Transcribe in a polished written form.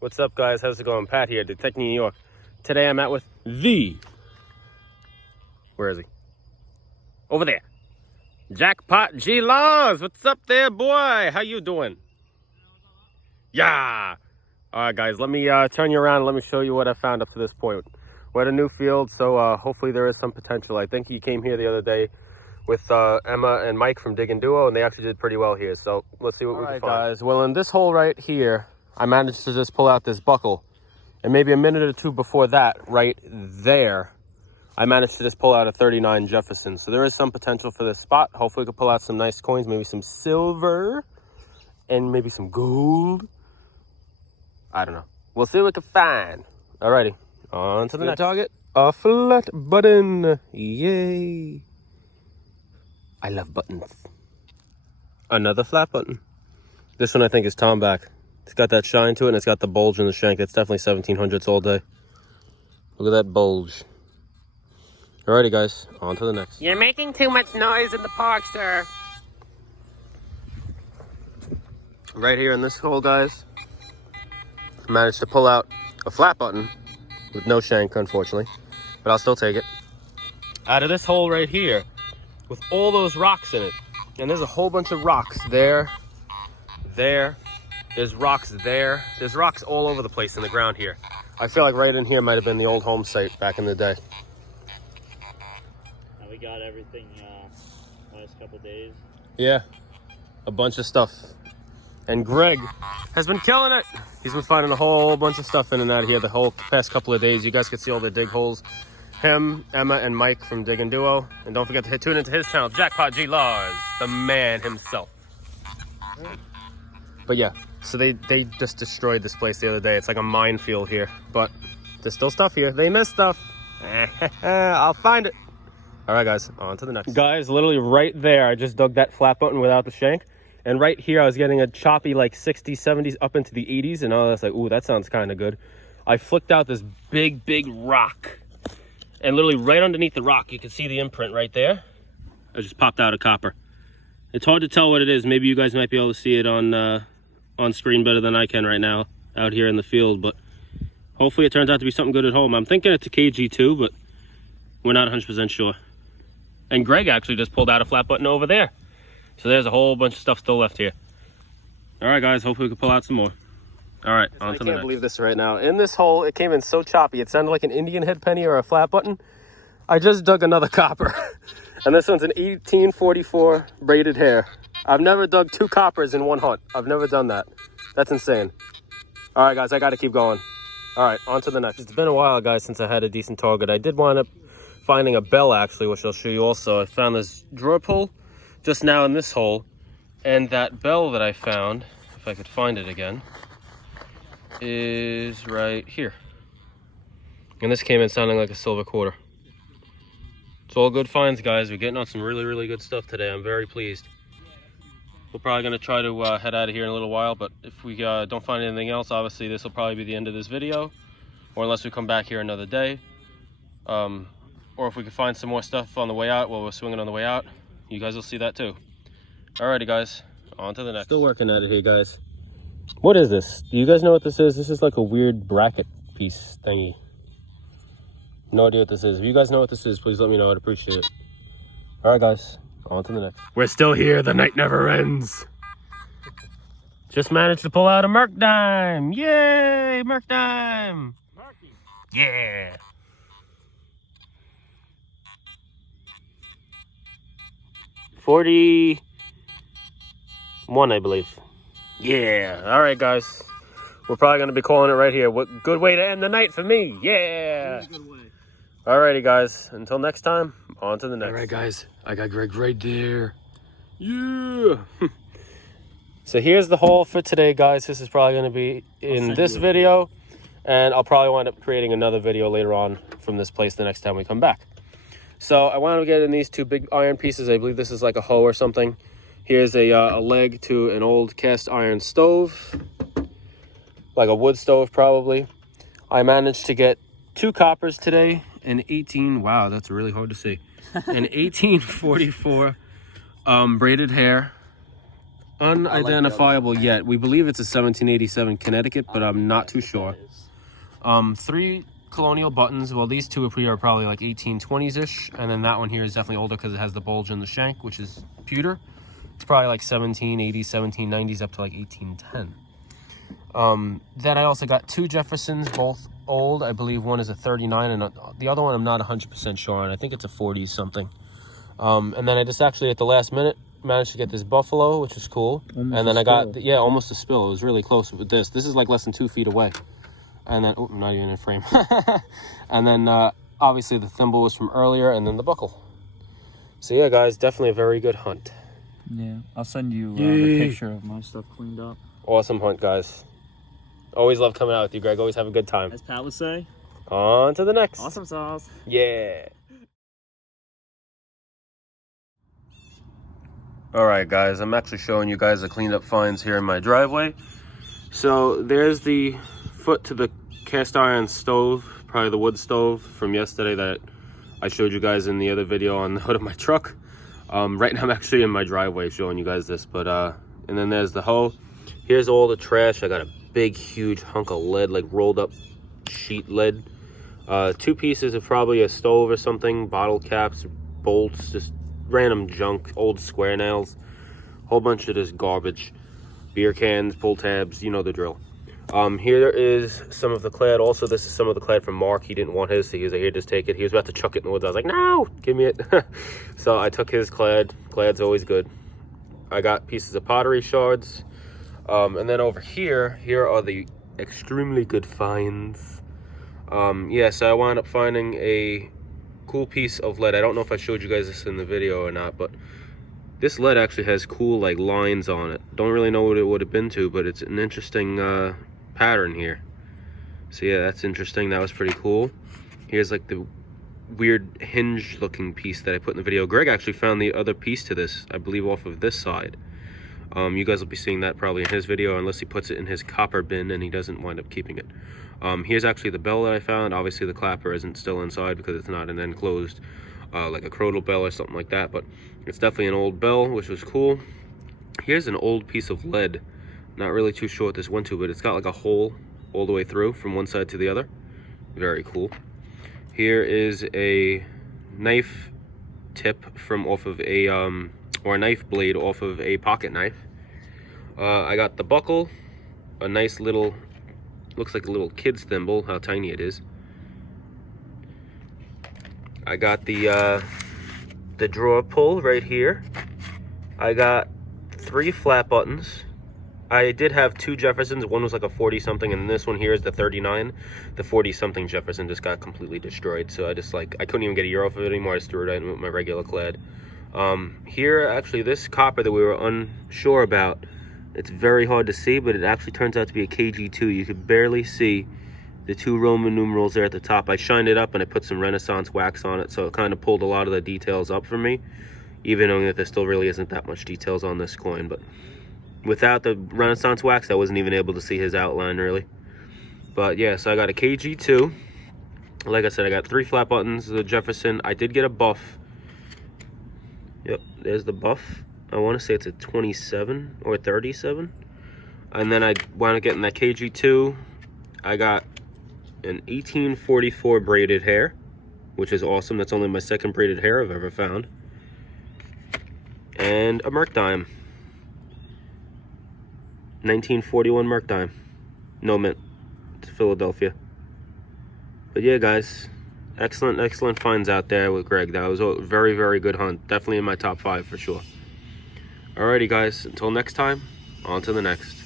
What's up, guys? How's it going? Pat here, Detective New York. Today I'm out with where is he? Over there. Jackpot G Larz. What's up there, boy? How you doing? Yeah. All right, guys. Let me turn you around and let me show you what I found up to this point. We're at a new field, so hopefully there is some potential. I think he came here the other day with Emma and Mike from Dig and Duo, and they actually did pretty well here. So let's see what we can find. All right, guys. Well, in this hole right here, I managed to just pull out this buckle, and maybe a minute or two before that, right there, I managed to just pull out a 39 Jefferson. So there is some potential for this spot. Hopefully we can pull out some nice coins, maybe some silver and maybe some gold. I don't know. We'll see what we can find. Alrighty, on to the next target. A flat button. Yay. I love buttons. Another flat button. This one I think is Tomback. It's got that shine to it, and it's got the bulge in the shank. That's definitely 1700s all day. Look at that bulge. Alrighty, guys, on to the next. You're making too much noise in the park, sir. Right here in this hole, guys, I managed to pull out a flat button with no shank, unfortunately, but I'll still take it. Out of this hole right here, with all those rocks in it, and there's a whole bunch of rocks there. There's rocks there. There's rocks all over the place in the ground here. I feel like right in here might have been the old home site back in the day. We got everything last couple days. Yeah, a bunch of stuff. And Greg has been killing it. He's been finding a whole bunch of stuff in and out of here the whole past couple of days. You guys can see all the dig holes. Him, Emma, and Mike from Dig and Duo. And don't forget to tune into his channel, Jackpot G Larz, the man himself. But yeah, so they just destroyed this place the other day. It's like a minefield here, but there's still stuff here. They missed stuff. I'll find it. All right, guys, on to the next. Guys, literally right there, I just dug that flat button without the shank. And right here, I was getting a choppy like 60s, 70s up into the 80s. And I was like, ooh, that sounds kind of good. I flicked out this big rock. And literally right underneath the rock, you can see the imprint right there. I just popped out a copper. It's hard to tell what it is. Maybe you guys might be able to see it on screen better than I can right now out here in the field. But hopefully it turns out to be something good at home. I'm thinking it's a KG2, but we're not 100% sure. And Greg actually just pulled out a flat button over there. So there's a whole bunch of stuff still left here. All right, guys, hopefully we can pull out some more. All right, on to the next. I can't believe this right now. In this hole, it came in so choppy. It sounded like an Indian head penny or a flat button. I just dug another copper. And this one's an 1844 braided hair. I've never dug 2 coppers in one hunt. I've never done that. That's insane. All right, guys, I got to keep going. All right, on to the next. It's been a while, guys, since I had a decent target. I did wind up finding a bell, actually, which I'll show you also. I found this drawer pull just now in this hole. And that bell that I found, if I could find it again, is right here. And this came in sounding like a silver quarter. It's all good finds, guys. We're getting on some really good stuff today. I'm very pleased. We're probably going to try to head out of here in a little while, but if we don't find anything else, obviously this will probably be the end of this video, or unless we come back here another day, or if we can find some more stuff on the way out while we're swinging on the way out, you guys will see that too. Alrighty, guys, on to the next. Still working at it here, guys. What is this? Do you guys know what this is? This is like a weird bracket piece thingy. No idea what this is. If you guys know what this is, please let me know. I'd appreciate it. All right, guys. On to the next. We're still here. The night never ends. Just managed to pull out a Merc dime. Yay, Merc dime. Yeah. $41, I believe. Yeah. All right, guys. We're probably going to be calling it right here. What good way to end the night for me. Yeah. Alrighty, guys. Until next time, on to the next. All right, guys. I got Greg right there. Yeah. So here's the haul for today, guys. This is probably going to be in this video. And I'll probably wind up creating another video later on from this place the next time we come back. So I wanted to get in these 2 big iron pieces. I believe this is like a hoe or something. Here's a leg to an old cast iron stove. Like a wood stove, probably. I managed to get 2 coppers today. An 18, wow, that's really hard to see. An 1844 braided hair, unidentifiable yet. We believe it's a 1787 Connecticut, but I'm not too sure. 3 colonial buttons. Well, these two up here are probably like 1820s-ish, and then that one here is definitely older because it has the bulge in the shank, which is pewter. It's probably like 1780s, 1790s, up to like 1810. Then I also got 2 Jeffersons, both old. I believe one is a 39, and the other one I'm not 100% sure on. I think it's a 40 something. And then I just actually at the last minute managed to get this buffalo, which is cool. And then I got, yeah, almost a spill. It was really close with this. This is like less than 2 feet away. And then, oh, not even in frame. And then obviously the thimble was from earlier, and then the buckle. So yeah, guys, definitely a very good hunt. Yeah, I'll send you a picture of my stuff cleaned up. Awesome hunt, guys. Always love coming out with you, Greg. Always have a good time. As Pat would say. On to the next. Awesome sauce. Yeah. All right, guys. I'm actually showing you guys the cleaned up finds here in my driveway. So there's the foot to the cast iron stove, probably the wood stove from yesterday that I showed you guys in the other video on the hood of my truck. Right now I'm actually in my driveway showing you guys this, but and then there's the hoe. Here's all the trash. I got a big huge hunk of lead, like rolled up sheet lead. 2 pieces of probably a stove or something, bottle caps, bolts, just random junk, old square nails, whole bunch of this garbage, beer cans, pull tabs, you know the drill. Here is some of the clad. Also, this is some of the clad from Mark. He didn't want his, so he was like, here, just take it. He was about to chuck it in the woods. I was like, no, give me it. So I took his clad. Clad's always good. I got pieces of pottery shards. And then over here are the extremely good finds. Yeah, so I wound up finding a cool piece of lead. I don't know if I showed you guys this in the video or not, but this lead actually has cool like lines on it. Don't really know what it would have been to, but it's an interesting pattern here. So yeah, that's interesting. That was pretty cool. Here's like the weird hinge looking piece that I put in the video. Greg actually found the other piece to this, I believe off of this side. You guys will be seeing that probably in his video, unless he puts it in his copper bin and he doesn't wind up keeping it. Here's actually the bell that I found. Obviously the clapper isn't still inside because it's not an enclosed like a crowdle bell or something like that, but it's definitely an old bell, which was cool. Here's an old piece of lead. Not really too sure what this went to, but it's got like a hole all the way through from one side to the other. Very cool. Here is a knife tip from off of a or a knife blade off of a pocket knife. I got the buckle, a nice little, looks like a little kid's thimble, how tiny it is. I got the drawer pull right here. I got 3 flat buttons. I did have 2 Jeffersons. One was like a 40 something, and this one here is the 39. The 40 something Jefferson just got completely destroyed, so I just I couldn't even get a year off of it anymore. I just threw it in with my regular clad. Here, actually, this copper that we were unsure about, it's very hard to see, but it actually turns out to be a KG2. You could barely see the 2 Roman numerals there at the top. I shined it up and I put some Renaissance wax on it, so it kind of pulled a lot of the details up for me, even knowing that there still really isn't that much details on this coin. But without the Renaissance wax, I wasn't even able to see his outline really. But yeah, so I got a KG2. Like I said, I got 3 flat buttons, the Jefferson. I did get a buff. Yep, there's the buff. I want to say it's a 27 or 37. And then I wound up getting that KG2. I got an 1844 braided hair, which is awesome. That's only my 2nd braided hair I've ever found. And a Merc dime. 1941 Merc dime. No mint. It's Philadelphia. But yeah, guys. Excellent finds out there with Greg. That was a very, very good hunt. Definitely in my top 5 for sure. Alrighty, guys. Until next time, on to the next.